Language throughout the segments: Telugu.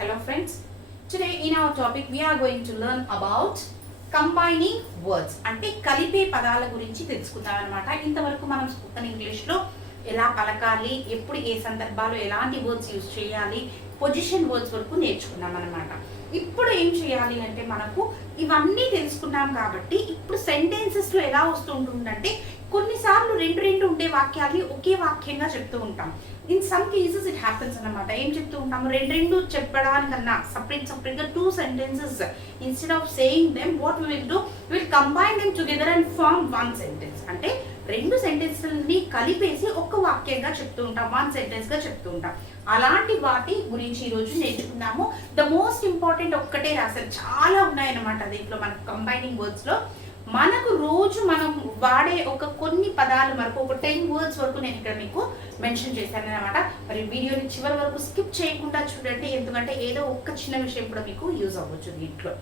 Hello friends, today in our topic we are going to learn about combining words అంటే కలిపే పదాల గురించి తెలుసుకుందాం అన్నమాట. ఇంతవరకు మనం స్పోకెన్ ఇంగ్లీష్లో ఎలా పలకాలి, ఎప్పుడు ఏ సందర్భాల్లో ఎలాంటి వర్డ్స్ యూజ్ చేయాలి, పొజిషన్ వర్డ్స్ వరకు నేర్చుకున్నాం అన్నమాట. ఇప్పుడు ఏం చేయాలి అంటే మనకు ఇవన్నీ తెలుసుకున్నాం కాబట్టి ఇప్పుడు సెంటెన్సెస్లో ఎలా వస్తూ ఉంటుందంటే కొన్నిసార్లు రెండు ఉండే వాక్యాన్ని ఒకే వాక్యంగా చెప్తూ ఉంటాం. In some cases it happens అన్నమాట. ఏం చెప్తూ ఉంటాము, రెండు చెప్పడానికన్నా సపరేట్గా two sentences instead of saying them what will do, will combine them together and form one sentence. అంటే రెండు సెంటెన్స్ని కలిపేసి ఒక్క వాక్యంగా చెప్తూ ఉంటాం, వన్ సెంటెన్స్ గా చెప్తూ ఉంటాం. అలాంటి వాటి గురించి ఈరోజు నేర్చుకున్నాము. ద మోస్ట్ ఇంపార్టెంట్ ఒక్కటే రాశారు, చాలా ఉన్నాయన్నమాట దీంట్లో మనకు కంబైనింగ్ వర్డ్స్ లో. మనకు రోజు మనం వాడే కొన్ని పదాలు వరకు ఒక 10 వర్డ్స్ వరకు నేను ఇక్కడ మీకు మెన్షన్ చేశాను అనమాట. మరి వీడియోని చివరి వరకు స్కిప్ చేయకుండా చూడండి, ఎందుకంటే ఏదో ఒక్క చిన్న విషయం కూడా మీకు యూజ్ అవ్వచ్చు దీంట్లో.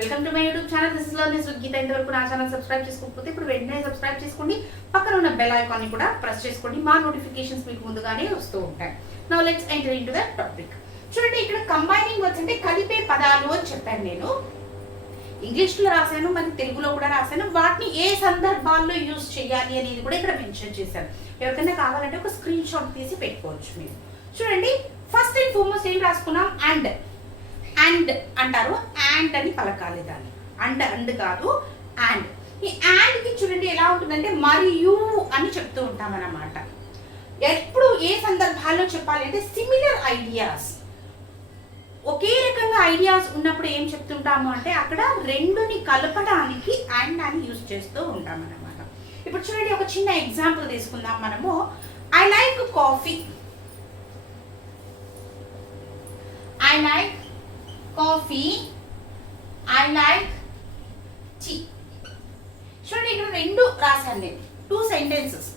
Welcome to my YouTube channel, this is learning with Geetha. ఇంతవరకు నా ఛానల్ సబ్స్క్రైబ్ చేసుకోకపోతే ఇప్పుడు వెంటనే సబ్స్క్రైబ్ చేసుకోండి, పక్కన ఉన్న బెల్ ఐకాన్ ని కూడా ప్రెస్ చేసుకోండి. మా నోటిఫికేషన్స్ మీకు ముందుగానే వస్తూ ఉంటాయి. Now let's enter into the topic. చూడండి, ఇక్కడ కంబైనింగ్ వర్డ్స్ అంటే కలిపే పదాలు అని చెప్పాను నేను. ఇంగ్లీష్లో రాశాను, మరి తెలుగులో కూడా రాశాను. వాటిని ఏ సందర్భాల్లో యూజ్ చేయాలి అనేది కూడా ఇక్కడ మెన్షన్ చేశాను. ఎవరికైనా కావాలంటే ఒక స్క్రీన్ షాట్ తీసి పెట్టుకోవచ్చు మీరు. చూడండి, ఫస్ట్ అండ్ ఫార్మోస్ట్ ఏం రాసుకున్నాం, అండ్ అంటారు. అండ్ అని పలకాలి దాన్ని, అండ్ కాదు, అండ్. ఈ అండ్ కి చూడండి ఎలా ఉంటుందంటే మరియు అని చెప్తూ ఉంటాం అన్నమాట. ఎప్పుడు ఏ సందర్భాల్లో చెప్పాలి అంటే సిమిలర్ ఐడియాస్, ఒకే రకంగా ఐడియాస్ ఉన్నప్పుడు ఏం చెప్తుంటాము అంటే అక్కడ రెండుని కలపడానికి అండ్ అని యూజ్ చేస్తూ ఉంటాం అన్నమాట. ఇప్పుడు చూడండి, ఒక చిన్న ఎగ్జాంపుల్ తీసుకుందాం మనము. I like coffee, I like coffee, I like tea. చూడండి, ఇక్కడ రెండు రాశాను నేను, 2 సెంటెన్సెస్.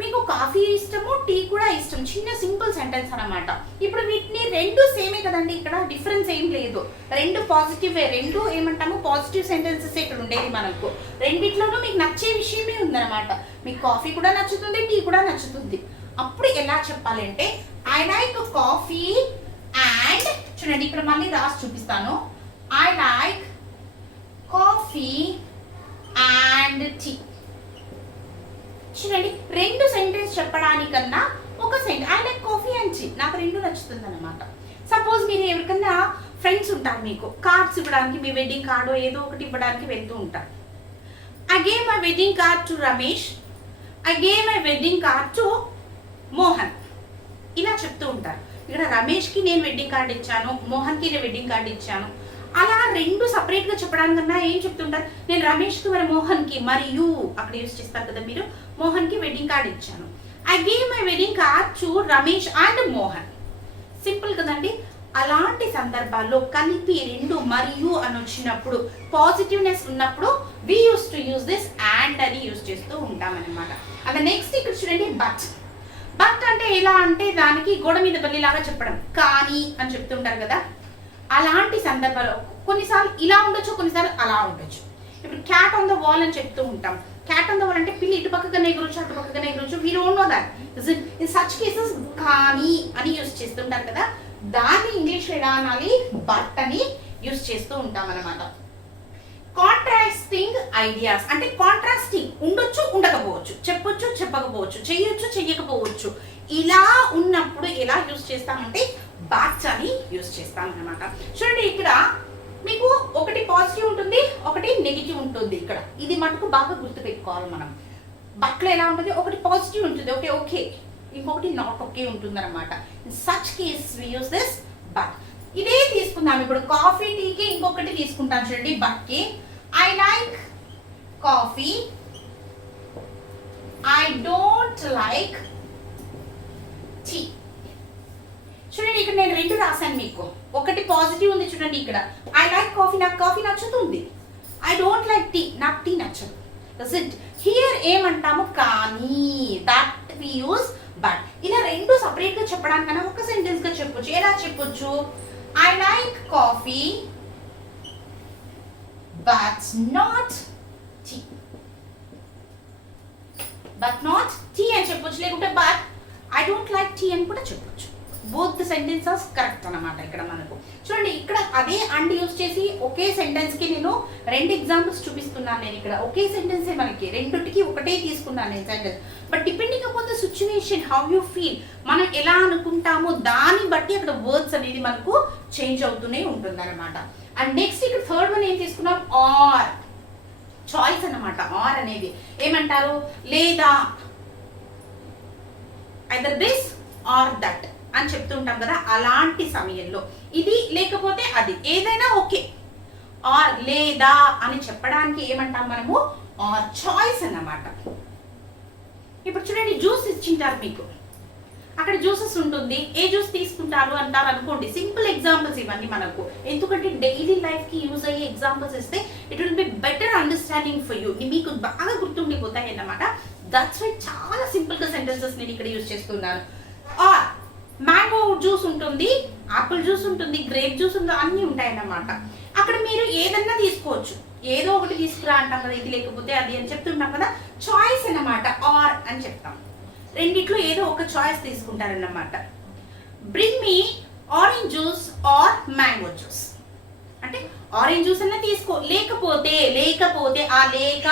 మీకు కాఫీ ఇష్టము, టీ కూడా ఇష్టం, చిన్న సింపుల్ సెంటెన్స్ అన్నమాట. ఇప్పుడు వీటిని రెండు సేమే కదండి, ఇక్కడ డిఫరెన్స్ ఏం లేదు. రెండు పాజిటివ్, రెండు ఏమంటాము పాజిటివ్ సెంటెన్సెస్ ఇక్కడ ఉండేది మనకు. రెండిట్లోనూ మీకు నచ్చే విషయమే ఉందన్నమాట. మీకు కాఫీ కూడా నచ్చుతుంది, టీ కూడా నచ్చుతుంది. అప్పుడు ఎలా చెప్పాలి అంటే ఐ లైక్ కాఫీ అండ్, చూడండి ఇక్కడ మళ్ళీ రాసి చూపిస్తాను, I like coffee and tea. చూడండి, రెండు సెంటెన్స్ చెప్పడానికన్నా ఒక sentence I like coffee and tea, నాకు రెండు నచ్చుతుంది అనమాట. సపోజ్ మీరు ఎవరికన్నా ఫ్రెండ్స్ ఉంటారు, మీకు కార్డ్స్ ఇవ్వడానికి, మీ వెడ్డింగ్ కార్డు ఏదో ఒకటి ఇవ్వడానికి వెళ్తూ ఉంటారు. I gave my wedding card to Ramesh, I gave my wedding card to Mohan, ఇలా చెప్తూ ఉంటారు. ఇక్కడ రమేష్కి నేను వెడ్డింగ్ కార్డు ఇచ్చాను, మోహన్కి నేను వెడ్డింగ్ కార్డు ఇచ్చాను. అలా రెండు సపరేట్గా చెప్పడానికన్నా ఏం చెప్తుంటారు, నేను రమేష్కి మరి మోహన్కి, మరియు అక్కడ యూజ్ చేస్తారు కదా మీరు, మోహన్కి వెడ్డింగ్ కార్డ్ ఇచ్చాను. I gave my wedding card to Ramesh and Mohan. Simple కదండి. అలాంటి సందర్భాల్లో కలిపి రెండు మరియు అని వచ్చినప్పుడు, పాజిటివ్నెస్ ఉన్నప్పుడు we used to use this and అని యూజ్ చేస్తూ ఉంటాం అనమాట. అది నెక్స్ట్ ఇక్కడ చూడండి, బట్ అంటే ఎలా అంటే దానికి గోడ మీద బల్లిలాగా చెప్పడం, కానీ అని చెప్తుంటారు కదా. అలాంటి సందర్భాల్లో కొన్నిసార్లు ఇలా ఉండొచ్చు, కొన్నిసార్లు అలా ఉండొచ్చు. ఇప్పుడు క్యాట్ ఆన్ ద వాల్ అని చెప్తూ ఉంటాం. క్యాట్ ఆన్ ద వాల్ అంటే పిల్లి ఇటు పక్కగానే ఎగురొచ్చు, అటు పక్కగానే ఎగురొచ్చు. We don't know that. In such cases కానీ అని యూజ్ చేస్తుంటారు కదా, దాన్ని ఇంగ్లీష్లో ఎలా అనాలి, బట్ అని యూజ్ చేస్తూ ఉంటాం అనమాట. కాంట్రాస్టింగ్ ఐడియాస్ అంటే కాంట్రాస్టింగ్ ఉండొచ్చు, ఉండకపోవచ్చు, చెప్పొచ్చు, చెప్పకపోవచ్చు, చెయ్యొచ్చు, చెయ్యకపోవచ్చు. ఇలా ఉన్నప్పుడు ఎలా యూజ్ చేస్తామంటే బట్ అని యూజ్ చేస్తాం అనమాట. చూడండి, ఇక్కడ మీకు ఒకటి పాజిటివ్ ఉంటుంది, ఒకటి నెగిటివ్ ఉంటుంది. ఇక్కడ ఇది మటుకు బాగా గుర్తుపెట్టుకోవాలి మనం. బట్లో ఎలా ఉంటుంది, ఒకటి పాజిటివ్ ఉంటుంది, ఓకే ఓకే, ఇంకొకటి నాట్ ఓకే ఉంటుంది అనమాట. Such case we use this but. ఇదే తీసుకుందాం ఇప్పుడు, కాఫీ టీకి ఇంకొకటి తీసుకుంటాం చూడండి, బట్కి. I like coffee, I don't like tea. చూడండి, ఇక్కడ నేను రెండు రాశాను మీకు. ఒకటి పాజిటివ్ ఉంది చూడండి, ఇక్కడ ఐ లైక్ కాఫీ, నాకు కాఫీ నచ్చుతుంది. ఐ డోంట్ లైక్ టీ, నాకు టీ నచ్చదు. హియర్ ఏమంటాము, కానీ, దట్ వి యూజ్ బట్. ఇలా రెండు సపరేట్ గా చెప్పడానికన్నా ఒక సెంటెన్స్ గా చెప్పొచ్చు. ఎలా చెప్పొచ్చు, I like coffee but not tea, but not tea అని చెప్పొచ్చు. లేకుంటే but I don't like tea అని కూడా చెప్పొచ్చు. బోత్ సెంటెన్సెస్ కరెక్ట్ అనమాట ఇక్కడ మనకు. చూడండి ఇక్కడ అదే అండ్ యూజ్ చేసి ఒకే సెంటెన్స్ కి నేను 2 ఎగ్జాంపుల్స్ చూపిస్తున్నాను. నేను ఇక్కడ ఒకే సెంటెన్సే మనకి రెండుటికి ఒకటే తీసుకున్నాను నేను sentence. But depending upon the situation how you feel, మనం ఎలా అనుకుంటామో దాన్ని బట్టి అక్కడ వర్డ్స్ అనేది మనకు చేంజ్ అవుతూనే ఉంటుంది అనమాట. అండ్ నెక్స్ట్ ఇక్కడ థర్డ్ వన్ ఏం తీసుకున్నాం, ఆర్, చాయిస్ అన్నమాట. ఆర్ అనేది ఏమంటారు, లేదా ఐదర్ దిస్ ఆర్ దట్ అని చెప్తుంటాం కదా, అలాంటి సమయంలో ఇది లేకపోతే అది ఏదైనా ఓకే. ఆర్ లేదా అని చెప్పడానికి ఏమంటాం మనము, ఆర్ చాయిస్ అన్నమాట. ఇప్పుడు చూడండి జ్యూస్ ఇచ్చింటారు మీకు, అక్కడ జ్యూసెస్ ఉంటుంది, ఏ జ్యూస్ తీసుకుంటారు అంటారు అనుకోండి. సింపుల్ ఎగ్జాంపుల్స్ ఇవన్నీ మనకు, ఎందుకంటే డైలీ లైఫ్ కి యూజ్ అయ్యే ఎగ్జాంపుల్స్ ఇస్తే it will be better understanding for you, మీకు బాగా గుర్తుండిపోతాయి అన్నమాట. దట్స్ వై చాలా సింపుల్ గా సెంటెన్సెస్ నేను ఇక్కడ యూజ్ చేస్తున్నాను. ఆర్ మ్యాంగో జ్యూస్ ఉంటుంది, ఆపిల్ జ్యూస్ ఉంటుంది, గ్రేప్ జ్యూస్ ఉంటుంది, అన్నీ ఉంటాయి అన్నమాట. అక్కడ మీరు ఏదన్నా తీసుకోవచ్చు, ఏదో ఒకటి తీసుకురా అంటాం కదా, ఇది లేకపోతే అది అని చెప్తుంటాం కదా, చాయిస్ అన్నమాట. ఆర్ అని చెప్తాం, రెండిట్లో ఏదో ఒక చాయిస్ తీసుకుంటారన్నమాట. Bring me orange juice or mango juice అంటే ఆరెంజ్ జ్యూస్ అన్న తీసుకో, లేకపోతే ఆ లేక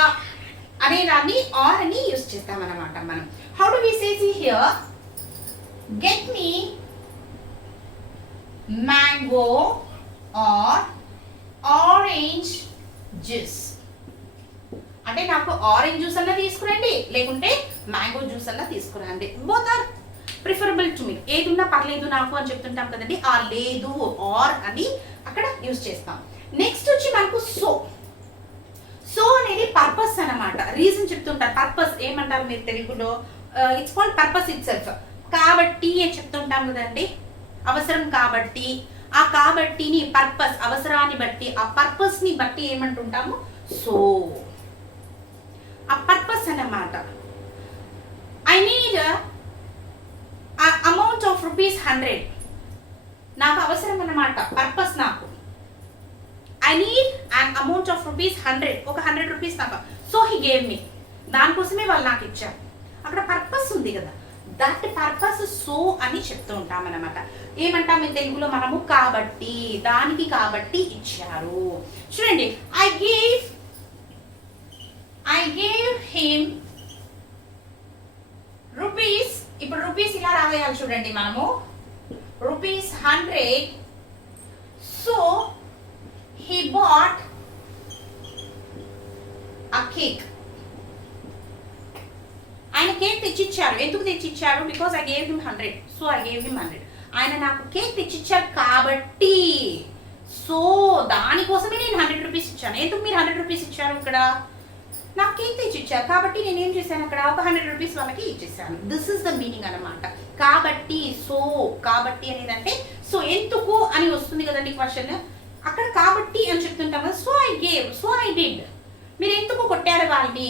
అనే దాన్ని ఆర్ అని యూజ్ చేస్తామన్నమాట మనం. How do we say here, get me mango or orange juice అంటే నాకు ఆరెంజ్ జ్యూస్ అన్న తీసుకురండి, లేకుంటే మ్యాంగో జ్యూస్ అన్న తీసుకురండి. Both are preferable to me, ఏది ఉన్నా పర్లేదు నాకు అని చెప్తుంటాం కదండి, ఆ లేదు ఆర్ అని అక్కడ యూజ్ చేస్తాం. నెక్స్ట్ వచ్చి మనకు సో అనేది పర్పస్ అన్నమాట, రీజన్ చెప్తుంటారు. పర్పస్ ఏమంటారు మీరు తెలుగులో, it's called purpose it self. కాబట్టి అని చెప్తుంటాం కదండి, అవసరం కాబట్టి, ఆ కాబట్టిని పర్పస్ అవసరాన్ని బట్టి, ఆ పర్పస్ ని బట్టి ఏమంటుంటాము, సో ఆ పర్పస్ అన్నమాట. ఐ నీడ్ అమౌంట్ ఆఫ్ ₹100, నాకు అవసరం అన్నమాట, పర్పస్ నాకు. I need an amount of ₹100, ఒక ₹100 నాకు. సో హీ గేవ్ మీ, దానికోసమే వాళ్ళు నాకు ఇచ్చారు. అక్కడ పర్పస్ ఉంది కదా, దట్ పర్పస్ సో అని చెప్తూ ఉంటాం అన్నమాట. ఏమంటాం ఈ తెలుగులో మనము, కాబట్టి, దానికి కాబట్టి ఇచ్చారు. చూడండి, ఐ గేవ్ హిమ్ రూపీస్. ఇప్పుడు రూపీస్ ఇలా రాయాలి చూడండి మనము, ₹100. So he bought a cake. ఆయన కేక్ తెచ్చిచ్చారు, ఎందుకు తెచ్చిచ్చారు, because I gave him 100, so I gave him 100. ఆయన నాకు కేక్ తెచ్చిచ్చారు కాబట్టి, సో దానికోసమే నేను ₹100 ఇచ్చాను. ఎందుకు మీరు ₹100 ఇచ్చారు, ఇక్కడ నాకు కేక్ తెచ్చిచ్చారు కాబట్టి నేను ఏం చేశాను, అక్కడ ఒక ₹100 వాళ్ళకి ఇచ్చేసాను. దిస్ ఇస్ ద మీనింగ్ అన్నమాట. కాబట్టి, సో కాబట్టి అనేది అంటే, సో ఎందుకు అని వస్తుంది కదండి క్వశ్చన్, అక్కడ కాబట్టి అని చెప్తుంటాం కదా, so I gave, so I did. మీరు ఎందుకు కొట్టారు వాళ్ళని,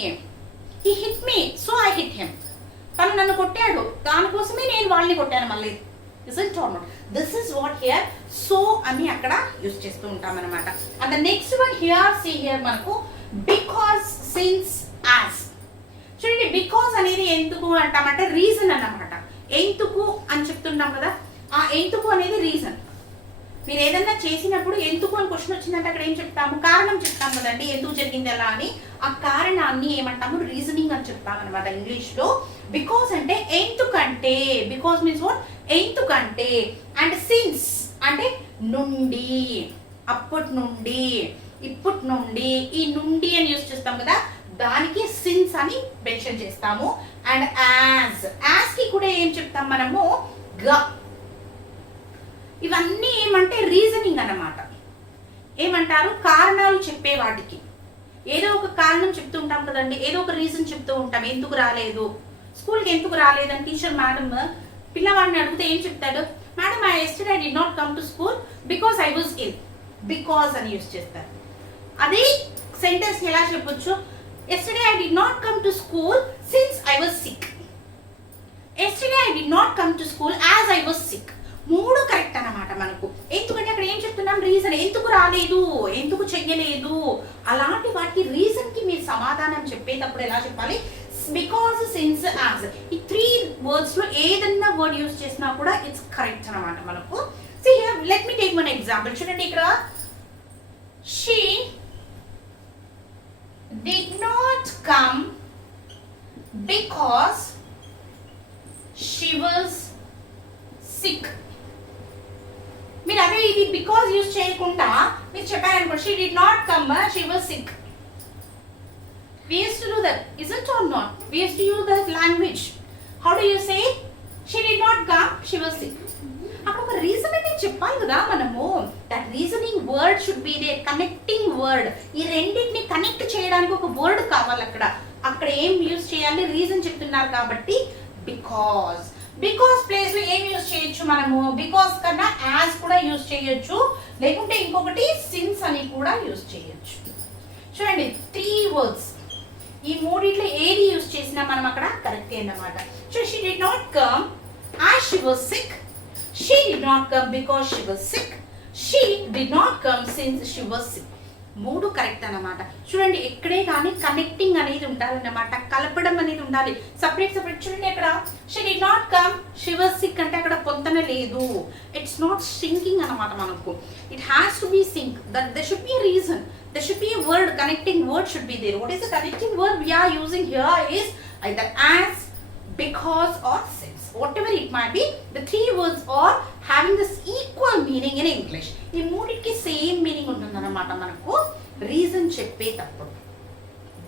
he hit me, so I hit him. తను నన్ను కొట్టాడు, దానికోసమే నేను వాళ్ళని కొట్టాను మళ్ళీ. isn't or not? This is what here so అని అక్కడ యూజ్ చేస్తూ ఉంటాం అన్నమాట. And the next one here, see here మనకు because, since, as. చూడండి, బికాస్ అనేది ఎందుకు అంటామంటే రీజన్ అన్నమాట. ఎందుకు అని చెప్తుంటాం కదా, ఆ ఎందుకు అనేది రీజన్. మీరు ఏదన్నా చేసినప్పుడు ఎందుకు అని క్వశ్చన్ వచ్చిందంటే అక్కడ ఏం చెప్తాము, కారణం చెప్తాం కదండి, ఎందుకు జరిగింది అలా అని. ఆ కారణాన్ని ఏమంటాము, రీజనింగ్ అని చెప్తాం అనమాట ఇంగ్లీష్ లో. బికాస్ అంటే ఎందుకంటే, బికాస్ మీన్స్ వాట్, ఎందుకంటే. అండ్ సిన్స్ అంటే నుండి, అప్పటి నుండి, ఇప్పటి నుండి, ఈ నుండి అని యూజ్ చేస్తాం కదా, దానికి సిన్స్ అని మెన్షన్ చేస్తాము. అండ్ యాజ్ కి కూడా ఏం చెప్తాం మనము, గా. ఇవన్నీ ఏమంటే రీజనింగ్ అన్నమాట. ఏమంటారు, కారణాలు చెప్పే వాటికి. ఏదో ఒక కారణం చెప్తూ ఉంటాం కదండి, ఏదో ఒక రీజన్ చెప్తూ ఉంటాం. ఎందుకు రాలేదు, స్కూల్కి ఎందుకు రాలేదని టీచర్ మేడం పిల్లవాడిని అడిగితే ఏం చెప్తాడు, madam I yesterday I did not come to school because I was ill. Because అని యూజ్ చేస్తారు. అదే సెంటెన్స్ ఎలా చెప్పొచ్చు, yesterday I did not come to school since I was sick. Yesterday I did not come to school as I was sick. మూడు కరెక్ట్ అన్నమాట మనకు. ఎందుకంటే అక్కడ ఏం చెప్తున్నాం, రీజన్. ఎందుకు రాలేదు, ఎందుకు చెయ్యలేదు, అలాంటి వాటికి రీజన్ కి మీరు సమాధానం చెప్పేటప్పుడు ఎలా చెప్పాలి, బికాస్, సిన్స్, యాజ్ ఈ 3 వర్డ్స్ లో ఏదన్నా వర్డ్ యూస్ చేసినా కూడా ఇట్స్ కరెక్ట్ అన్నమాట మనకు. See here, let me take one example. చూడండి ఇక్కడ she did not come because she was sick. మీరు అదే ఇది బికాస్ యూస్ చేయకుండా మీరు చెప్పారనుకో she did not come but she was sick. We used to do that, isn't or not? We used to use that language. How do you say she did not come, she was sick? అక్కడ ఒక రీజన్ అనేది చెప్పాలి కదా మనము. That reasoning word should be they connecting word. ఈ రెండింటిని కనెక్ట్ చేయడానికి ఒక వర్డ్ కావాలి అక్కడ. అక్కడ ఏం యూజ్ చేయాలి, రీజన్ చెప్తున్నారు కాబట్టి బికాస్. బికాస్ ప్లేస్ లో ఏం యూజ్ చేయొచ్చు మనము, బికాస్ కన్నా యాజ్ కూడా యూజ్ చేయొచ్చు, లేకుంటే ఇంకొకటి సిన్స్ అని కూడా యూజ్ చేయొచ్చు. చూడండి 3 వర్డ్స్, ఈ మూడిట్లో ఏది యూజ్ చేసినా మనం అక్కడ కరెక్ట్ అన్నమాట. So she did not come as she was sick, she did not come because she was sick, she did not come since she was sick. మూడు కరెక్ట్ అన్నమాట. చూడండి ఎక్కడే కానీ కనెక్టింగ్ అనేది ఉండాలన్నమాట, కలపడం అనేది ఉండాలి. సపరేట్ సపరేట్ చూడండి అక్కడ she did not come, she was sick అంటే అక్కడ పొంతన లేదు. ఇట్స్ నాట్ సింకింగ్ అన్నమాట మనకు. It has to be sync. That there should be a reason, there should be a word, connecting word should be there. What is the connecting word we are using here is either as, because or since. Whatever it might be, the 3 words are having this equal meaning in English. ఈ మూడికి సేమ్ మీనింగ్ ఉంటుందన్నమాట మనకు రీజన్ చెప్పేటప్పుడు.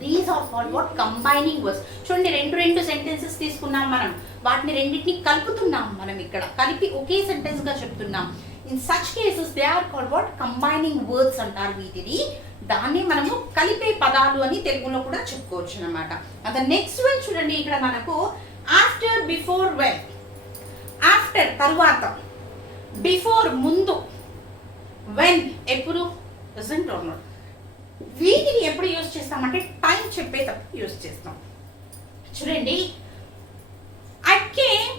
These are called what combining words. చూడండి రెండు సెంటెన్సెస్ తీసుకున్నాం మనం, వాటిని రెండింటిని కలుపుతున్నాం మనం, ఇక్కడ కలిపి ఒకే సెంటెన్స్ గా చెప్తున్నాం. In such cases they are called what combining words అంటారు వీటిని. దాన్ని మనము కలిపే పదాలు అని తెలుగులో కూడా చెప్పుకోవచ్చు అనమాట. అంత నెక్స్ట్ వన్ చూడండి ఇక్కడ మనకు ఆఫ్టర్, బిఫోర్, వెన్. ఆఫ్టర్ తరువాత, బిఫోర్ ముందు, వెన్ ఎప్పుడు, isn't or not. వీటిని ఎప్పుడు యూజ్ చేస్తామంటే టైం చెప్పేటప్పుడు యూజ్ చేస్తాం. చూడండి I came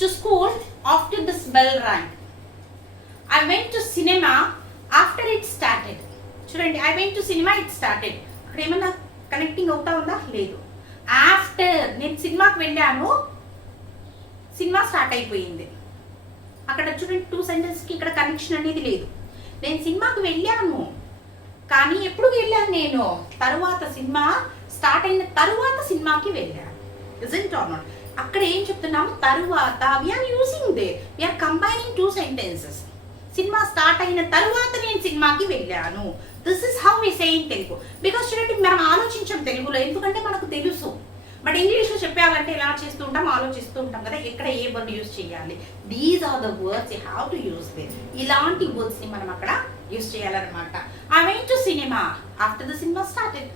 to school after this bell rang. I went to cinema after it started. చూడండి I went to cinema, it started. అక్కడ ఏమన్నా కనెక్టింగ్ అవుతా ఉందా, లేదు. ఆఫ్టర్ నేను సినిమాకి వెళ్ళాను, సినిమా స్టార్ట్ అయిపోయింది. అక్కడ చూడండి 2 సెంటెన్స్కి ఇక్కడ కనెక్షన్ అనేది లేదు. నేను సినిమాకి వెళ్ళాను కానీ ఎప్పుడు వెళ్ళాను నేను, తరువాత సినిమా స్టార్ట్ అయిన తరువాత సినిమాకి వెళ్ళాను. isn't or not. అక్కడ ఏం చెప్తున్నాము, తరువాత. we are using there, we are combining 2 sentences. Cinema start అయిన తరువాత నేను సినిమాకి వెళ్ళాను. This is how we say in Telugu. Because చూడండి మనం ఆలోచించాం తెలుగులో, ఎందుకంటే మనకు తెలుసు. బట్ ఇంగ్లీష్లో చెప్పాలంటే ఎలా చేస్తూ ఉంటాం, ఆలోచిస్తూ ఉంటాం కదా, ఎక్కడ ఏ వర్డ్ యూజ్ చేయాలి. These are the words you have to use there. ఇలాంటి వర్డ్స్ని మనం అక్కడ యూజ్ చేయాలన్నమాట. I went to cinema after the cinema started.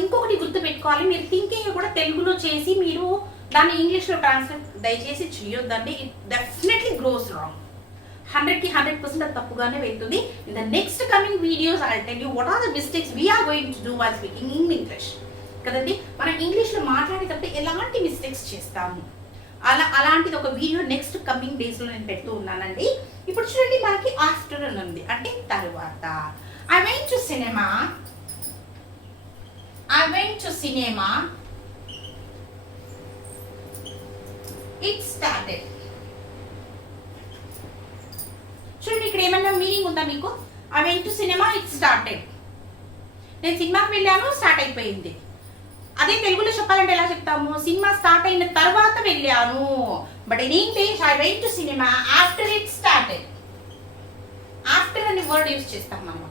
ఇంకొకటి గుర్తు పెట్టుకోవాలి, మీరు థింకింగ్ కూడా తెలుగులో చేసి మీరు దాన్ని ఇంగ్లీష్లో ట్రాన్స్లేట్ దయచేసి చేయొద్దండి. It definitely grows wrong. 100కి 100% అది తప్పుగానే వెళ్తుంది. In the next coming videos I tell you what are the mistakes we are going to do while speaking in English కదండి. మనం ఇంగ్లీష్లో మాట్లాడేటప్పుడు ఎలాంటి మిస్టేక్స్ చేస్తాము, అలాంటిది ఒక వీడియో నెక్స్ట్ కమింగ్ డేస్లో నేను పెడుతూ ఉన్నానండి. ఇప్పుడు చూడండి మనకి ఆఫ్టర్ అని ఉంది, అంటే తరువాత. I went to cinema, I went to cinema, it started. చూడండి ఇక్కడ ఏమన్నా మీనింగ్ ఉందా మీకు? I went to cinema, it started. నేను సినిమాకి వెళ్ళాను, స్టార్ట్ అయిపోయింది. అదే తెలుగులో చెప్పాలంటే ఎలా చెప్తాము, సినిమా స్టార్ట్ అయిన తర్వాత వెళ్ళాను. But in English I went to cinema after it started. After అనే వర్డ్ యూజ్ చేస్తాం మనం.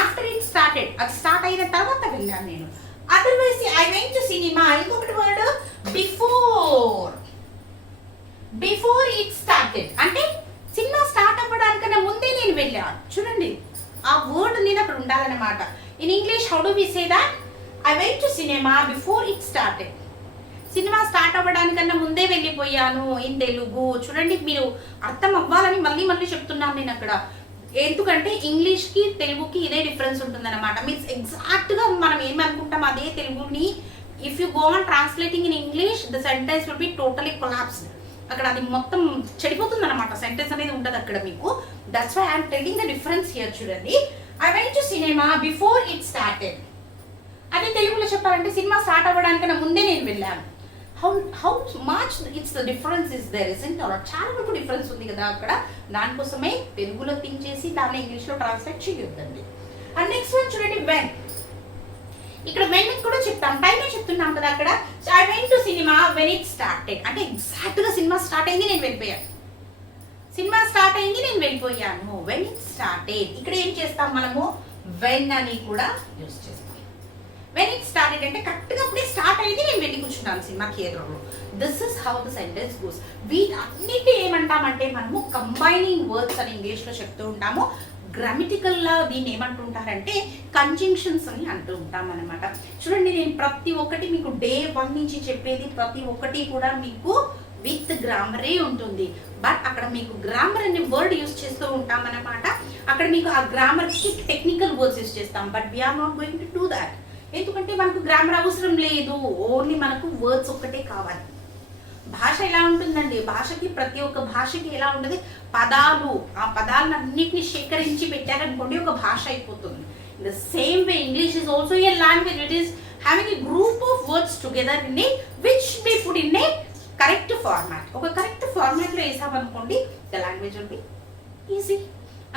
ఆఫ్టర్ ఇట్ స్టార్టెడ్, అది స్టార్ట్ అయిన తర్వాత వెళ్ళాను నేను. Otherwise I went to cinema, ఇంకొకటి word before. Before it started అంటే సినిమా స్టార్ట్ అవ్వడానికన్నా ముందే నేను వెళ్ళాను. చూడండి ఆ వర్డ్ అనేది అక్కడ ఉండాలన్నమాట. In English how do we say that? I went to cinema before it started. Cinema start అవ్వడానికన్నా ముందే వెళ్ళిపోయాను ఇన్ తెలుగు. చూడండి మీరు అర్థం అవ్వాలని మళ్ళీ మళ్ళీ చెప్తున్నాను నేను అక్కడ. ఎందుకంటే ఇంగ్లీష్కి తెలుగుకి ఇదే డిఫరెన్స్ ఉంటుందన్నమాట. మీన్స్ ఎగ్జాక్ట్గా మనం ఏమనుకుంటాం అదే తెలుగుని if you go on translating in English the sentence will be totally collapsed. అక్కడ అది మొత్తం చెడిపోతుంది అనమాట, సెంటెన్స్ అనేది ఉంటుంది అక్కడ మీకు. That's why I'm telling the difference here. చూడండి I went to cinema before it started. అదే తెలుగులో చెప్పాలంటే సినిమా స్టార్ట్ అవ్వడానికన్నా ముందే నేను వెళ్ళాను. How much it's the difference is there isn't or చాలా వరకు డిఫరెన్స్ ఉంది కదా అక్కడ. దానికోసమే తెలుగులో థింక్ చేసి దాన్ని ఇంగ్లీష్లో ట్రాన్స్లేట్ చేయొద్దండి. అండ్ నెక్స్ట్ వన్ చూడండి, వెన్. ఇక్కడ వెన్ కూడా చెప్తాం, టైమే చెప్తున్నాం కదా అక్కడ. I went to cinema when it started, అంటే ఎగ్జాక్ట్గా సినిమా స్టార్ట్ అయింది నేను వెళ్ళిపోయాను. సినిమా స్టార్ట్ అయింది నేను వెళ్ళిపోయాను. వెన్ ఇట్ స్టార్టెడ్, ఇక్కడ ఏం చేస్తాం మనము, వెన్ అని కూడా యూజ్ చేస్తాం. వెన్ ఇట్ స్టార్టెడ్ అంటే కరెక్ట్గా అప్పుడే స్టార్ట్ అయింది నేను వెళ్ళి కూర్చున్నాను సినిమా థియేటర్లో. This is how the sentence goes. వీటన్నిటి ఏమంటామంటే మనము కంబైనింగ్ వర్డ్స్ అని ఇంగ్లీష్లో చెప్తూ ఉంటాము. గ్రామటికల్లా దీన్ని ఏమంటుంటారంటే కంజంక్షన్స్ అని అంటూ ఉంటాం అనమాట. చూడండి, నేను ప్రతి ఒక్కటి మీకు డే 1 నుంచి చెప్పేది ప్రతి ఒక్కటి కూడా మీకు విత్ గ్రామరే ఉంటుంది. బట్ అక్కడ మీకు గ్రామర్ అనే వర్డ్ యూస్ చేస్తూ ఉంటాం అనమాట. అక్కడ మీకు ఆ గ్రామర్కి టెక్నికల్ వర్డ్స్ యూస్ చేస్తాం. But we're not going to do that. ఎందుకంటే మనకు గ్రామర్ అవసరం లేదు, ఓన్లీ మనకు వర్డ్స్ ఒక్కటే కావాలి. భాష ఎలా ఉంటుందండి, భాషకి ప్రతి ఒక్క భాషకి ఎలా ఉంటుంది, పదాలు, ఆ పదాలను అన్నిటిని సేకరించి పెట్టారనుకోండి ఒక భాష అయిపోతుంది. In the same way English is also a language. It is having a group of words together in a which we put in a correct format. ఒక కరెక్ట్ ఫార్మాట్లో వేసామనుకోండి the language will be easy.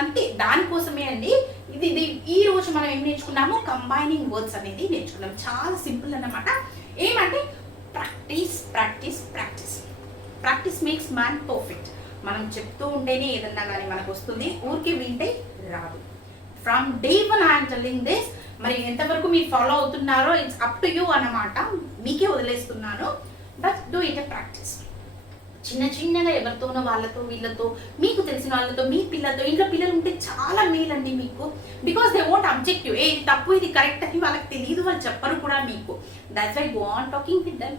అంతే, దానికోసమే అండి ఇది ఈ రోజు మనం ఏం నేర్చుకున్నాము, కంబైనింగ్ వర్డ్స్ అనేది నేర్చుకున్నాం. చాలా సింపుల్ అన్నమాట. ఏమంటే practice practice practice. Practice makes man perfect. మనం చెప్తూ ఉంటేనే ఏదన్నా కానీ మనకు వస్తుంది, ఊరికే వింటే రాదు. From day 1 I'm telling this. మరి ఎంతవరకు మీరు ఫాలో అవుతున్నారో ఇట్స్ అప్ టు యూ అన్నమాట, మీకే వదిలేస్తున్నాను. But do it a practice. చిన్న చిన్నగా ఎవరితోనో వాళ్ళతో వీళ్ళతో మీకు తెలిసిన వాళ్ళతో మీ పిల్లలతో, ఇంట్లో పిల్లలు ఉంటే చాలా మేలండి మీకు. బికాస్ దే వాంట్ అబ్జెక్టివ్, ఏ ఇది తప్పు ఇది కరెక్ట్ అని వాళ్ళకి తెలియదు, వాళ్ళు చెప్పరు కూడా మీకు. That's why go on talking with them.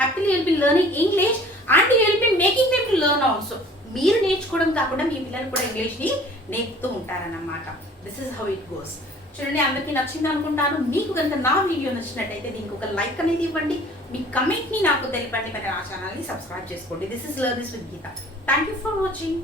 Happily you'll be learning English and you'll be making them to learn also. మీరు నేర్చుకోవడం కాకుండా మీ పిల్లలు కూడా ఇంగ్లీష్ని నేర్పుతూ ఉంటారన్నమాట. This is how it goes. చూడండి, అందరికీ నచ్చింది అనుకుంటాను. మీకు కనుక నా వీడియో నచ్చినట్టయితే దీనికి ఒక లైక్ అనేది ఇవ్వండి, మీ కమెంట్ని నాకు తెలిపండి, మరి ఆ ఛానల్ని సబ్స్క్రైబ్ చేసుకోండి. This is learn this with Geeta. Thank you for watching.